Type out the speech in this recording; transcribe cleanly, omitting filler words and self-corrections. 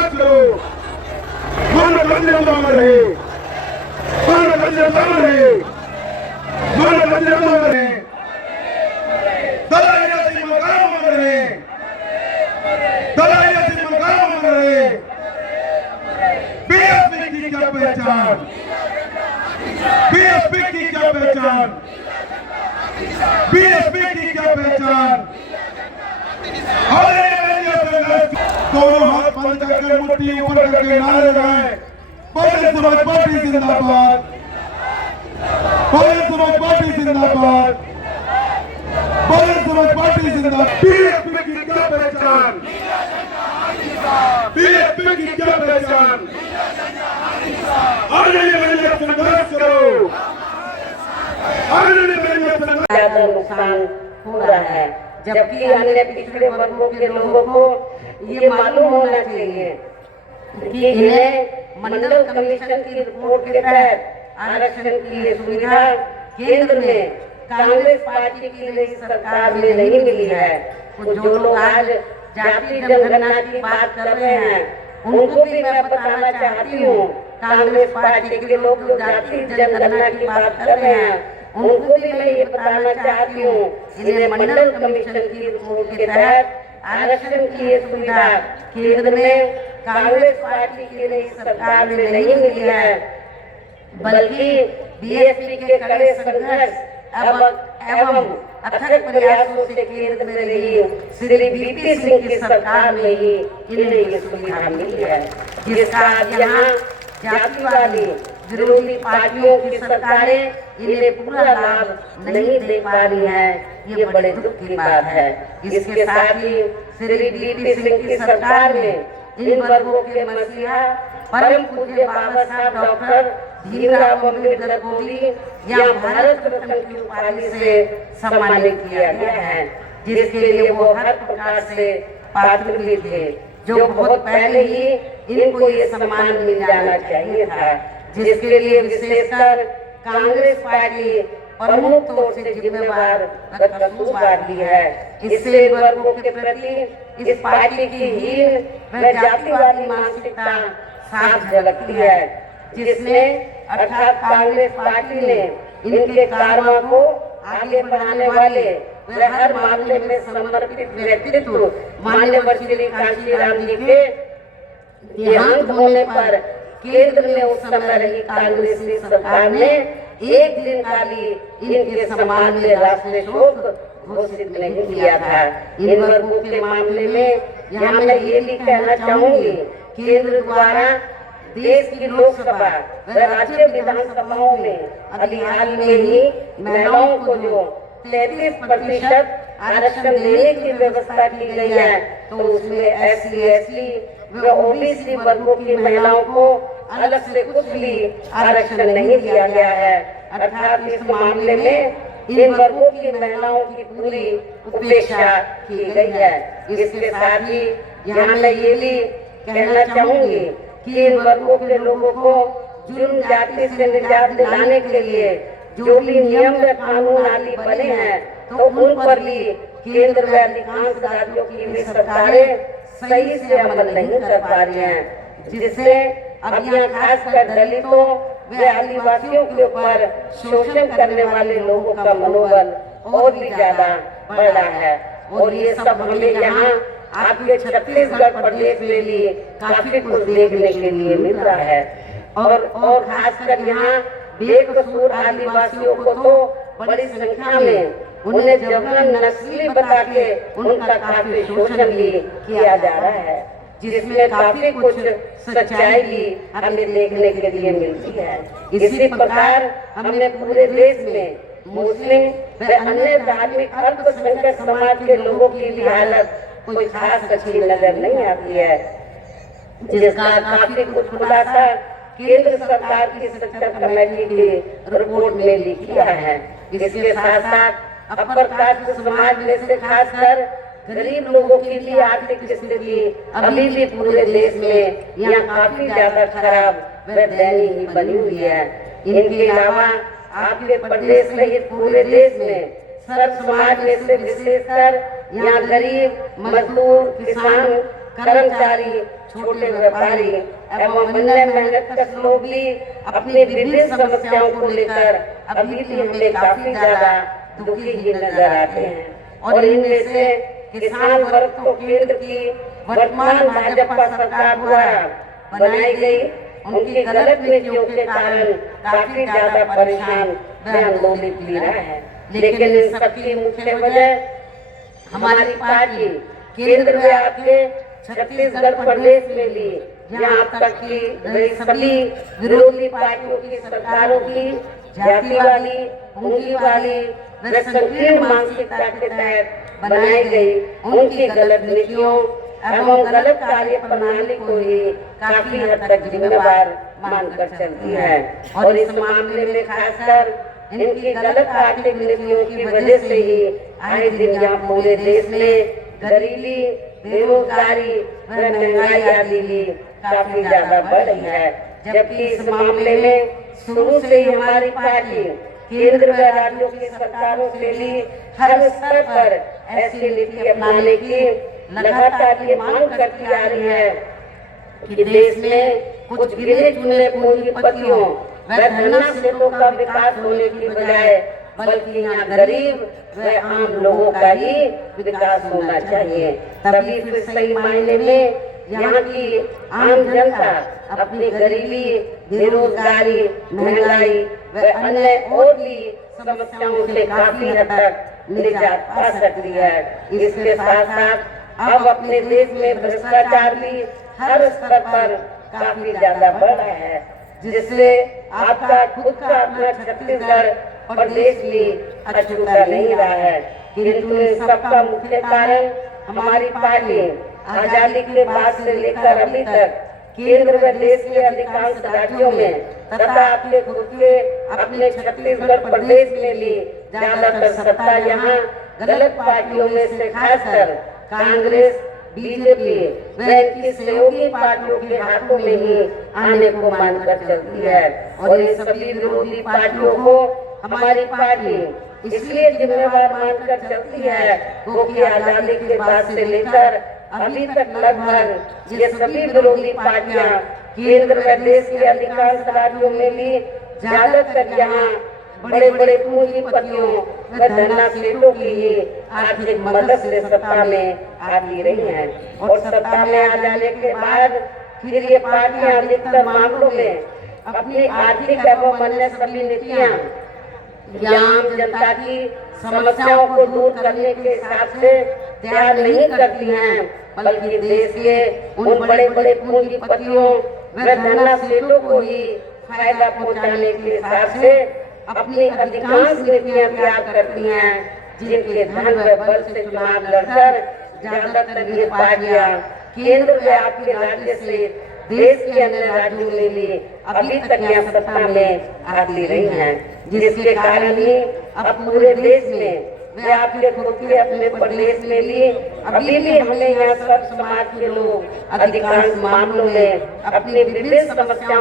संघर्ष करो, मनोरंजन रहे, मनोरंजन रहे, मनोरंजन रहे, दलाइयाती मकाम रहे, दलाइयाती मकाम रहे। बीएसपी की क्या पहचान, बीएसपी की क्या पहचान, बीएसपी की क्या पहचान। दोनों हाथ बंद करके मुट्ठी ऊपर करके नारे लगाए, बहुजन समाज पार्टी जिंदाबाद, बहुजन समाज पार्टी जिंदाबाद, बहुजन समाज पार्टी जिंदाबाद। बीएसपी की क्या पहचान, बीएसपी की क्या पहचान। संघर्ष करो, ज्यादा नुकसान हो रहा है, जबकि अन्य पिछड़े वर्गों के लोगों को ये मालूम होना चाहिए कि इन्हें मंडल कमीशन की रिपोर्ट के तहत आरक्षण की ये सुविधा केंद्र में कांग्रेस पार्टी की नई सरकार में नहीं मिली है। तो जो लोग आज जाति जनगणना की बात कर रहे हैं, उनको भी मैं बताना चाहती हूँ, कांग्रेस पार्टी के लोग जो जाति जनगणना की बात कर रहे हैं, उनको भी मैं ये बताना चाहती हूँ, इन्हें मंडल कमीशन की रिपोर्ट के तहत आरक्षण की ये सुविधा केंद्र में कांग्रेस पार्टी की नई सरकार में नहीं मिली है, बल्कि बीएसपी के कड़े संघर्ष एवं अथक प्रयासों से केंद्र में रही श्री वीपी सिंह की सरकार में ही इन्हें ये सुविधा मिली है, जिसका यहाँ जातिवादी विरोधी पार्टियों की सरकारें इन्हें पूरा लाभ नहीं दे पा रही हैं। ये बड़े दुख की बात है। इसके साथ ही श्री वीपी सिंह की सरकार में इन वर्गों के मसीहा परम पूज्य बाबा साहब डॉक्टर भीमराव अम्बेडकर को भी यहाँ भारत रत्न की उपाधि से सम्मानित किया गया है, जिसके लिए वो हर प्रकार से पात्र भी थे, जो बहुत पहले ही इनको ये सम्मान मिल जाना चाहिए था, जिसके लिए विशेषकर कांग्रेस पार्टी प्रमुख तौर से जिम्मेवार कसूरवार भी है। इससे वर्गों के प्रति इस पार्टी की हीन व जातिवादी मानसिकता साफ झलकती है, जिसमें अर्थात कांग्रेस पार्टी ने इनके कारवां को आगे बढ़ाने वाले व हर मामले में समर्पित व्यक्तित्व मान्यवर श्री कांशीराम जी के देहांत होने पर केंद्र में उस समय रही कांग्रेसी सरकार ने एक दिन का भी इनके सम्मान में राष्ट्रीय शोक घोषित नहीं किया था। इन वर्गों के मामले में यहाँ मैं ये भी कहना चाहूंगी, केंद्र द्वारा देश की लोकसभा व राज्य विधानसभाओं में अभी हाल में ही महिलाओं को जो 33% आरक्षण देने की व्यवस्था की गई है, तो उसमें SC, ST व OBC वर्गों की महिलाओं को अलग से कुछ भी आरक्षण नहीं दिया गया है। अर्थात इस मामले में इन वर्गों की महिलाओं की पूरी उपेक्षा की गई है। इसके साथ ही यहाँ मैं ये भी कहना चाहूंगी कि इन वर्गों के लोगों को जुर्म जाति से निजात दिलाने के लिए जो भी नियम व कानून आदि बने हैं, तो उन पर भी केंद्र व अधिकांश राज्यों की भी सरकारें सही से अमल नहीं कर पा रही हैं, जिससे अब यहाँ खासकर दलितों व आदिवासियों के ऊपर शोषण करने वाले लोगों का मनोबल और भी ज्यादा बढ़ रहा है। और ये सब हमें यहाँ आपके छत्तीसगढ़ प्रदेश में भी काफी कुछ देखने के लिए मिल रहा है। और खासकर यहाँ बेकसूर आदिवासियों को तो बड़ी संख्या में उन्हें जबरन नस्ली बता के उनका काफी शोषण भी किया जा रहा है, जिसमें काफी कुछ सच्चाई भी हमें देखने के लिए मिलती है। इसी प्रकार हमने पूरे देश में मुस्लिम व अन्य धार्मिक अल्पसंख्यक समाज के लोगों की भी हालत कोई खास अच्छी नजर नहीं आती है, जिसका काफी कुछ खुलासा केंद्र सरकार की सच्चा कमेटी की रिपोर्ट में लिखा है। इसके साथ साथ अपर कास्ट समाज में से खासकर गरीब लोगों की भी आर्थिक स्थिति अभी भी पूरे देश में यहाँ काफी ज्यादा खराब व दयनीय बनी हुई है। इनके अलावा आपके प्रदेश सहित पूरे देश में सर्व समाज में से विशेषकर यहाँ गरीब, मजदूर, किसान, कर्मचारी, छोटे व्यापारी एवं अन्य मेहनतकश लोग भी अपनी विभिन्न समस्याओं को लेकर अभी भी हमें काफी ज्यादा दुखी ही नजर आते हैं। और इनमें से किसान वर्ग को केंद्र की वर्तमान भाजपा सरकार द्वारा बनाई गई उनकी गलत नीतियों के कारण काफी ज्यादा परेशान व आंदोलित भी रहा है। लेकिन इन सबकी मुख्य वजह हमारी पार्टी केंद्र में आके छत्तीसगढ़ प्रदेश में ली, यहाँ तक कि रही सभी विरोधी पार्टियों की सरकारों की जाति वाली, पूंजी वाली व संकीर्ण मानसिकता के तहत बनाई गई उनकी गलत नीतियों एवं गलत कार्य प्रणाली को ही काफी हद तक जिम्मेवार मानकर चलती है। और इस मामले में खासकर इनकी गलत आर्थिक नीतियों की वजह से ही आए दिन यहाँ पूरे देश में गरीबी, बेरोजगारी व महंगाई आदि भी काफी ज्यादा बढ़ रही है। जबकि इस मामले में शुरू से ही हमारी पार्टी केंद्र व राज्यों की सरकारों से भी हर स्तर पर ऐसी नीति अपनाने की लगातार ये मांग करती आ रही है कि देश में कुछ गिने चुने पूंजीपतियों व धनाढ्यों का विकास होने की बजाय बल्कि यहाँ गरीब व आम लोगों का ही विकास होना चाहिए। तभी फिर सही मायने में यहाँ की आम जनता अपनी गरीबी, बेरोजगारी, महंगाई व अन्य और भी समस्याओं से काफी हद तक निजात पा सकती है। इसके साथ साथ अब अपने देश में भ्रष्टाचार भी हर स्तर पर काफी ज्यादा बढ़ रहा है, जिससे आपका खुद का अपना छत्तीसगढ़ प्रदेश भी अछूता नहीं रहा है। किंतु इन सबका मुख्य कारण हमारी पार्टी आजादी के बाद से लेकर अभी तक केंद्र व देश के अधिकांश राज्यों में तथा अपने खुद के अपने छत्तीसगढ़ प्रदेश में भी ज्यादातर सत्ता यहाँ गलत पार्टियों में से खासकर कांग्रेस, बीजेपी व इनकी सहयोगी पार्टियों के हाथों में ही आने को मानकर चलती है। और इन सभी विरोधी पार्टियों को हमारी पार्टी इसलिए जिम्मेवार मानकर चलती है क्योंकि आजादी के बाद से लेकर अभी तक लगभग ये सभी विरोधी पार्टियां केंद्र व देश के अधिकांश राज्यों में भी ज्यादातर यहाँ बड़े बड़े पूंजीपतियों व धनाढ्यों की ही आर्थिक मदद से सत्ता में आती रही हैं। और सत्ता में आ जाने के बाद फिर ये पार्टियां अधिकतर मामलों में अपनी आर्थिक एवं अन्य सभी नीतियां आम जनता की समस्याओं को दूर करने के हिसाब से तैयार नहीं करती हैं, बल्कि देश के उन बड़े बड़े पूंजीपतियों व धनाढ्यों को ही फायदा पहुंचाने के हिसाब से अपनी अधिकांश नीतियां तैयार करती हैं, जिनके धन व बल से चुनाव लड़कर ज्यादातर ये पार्टियां केंद्र व आपके राज्य से देश के अन्य राज्यों में भी अभी तक यहाँ सत्ता में आती रही हैं, जिसके कारण ही अब पूरे देश में वे आपके खुद के अपने प्रदेश में भी अभी भी हमें यहाँ सब समाज के लोग अधिकांश मामलों में अपनी विभिन्न समस्याओं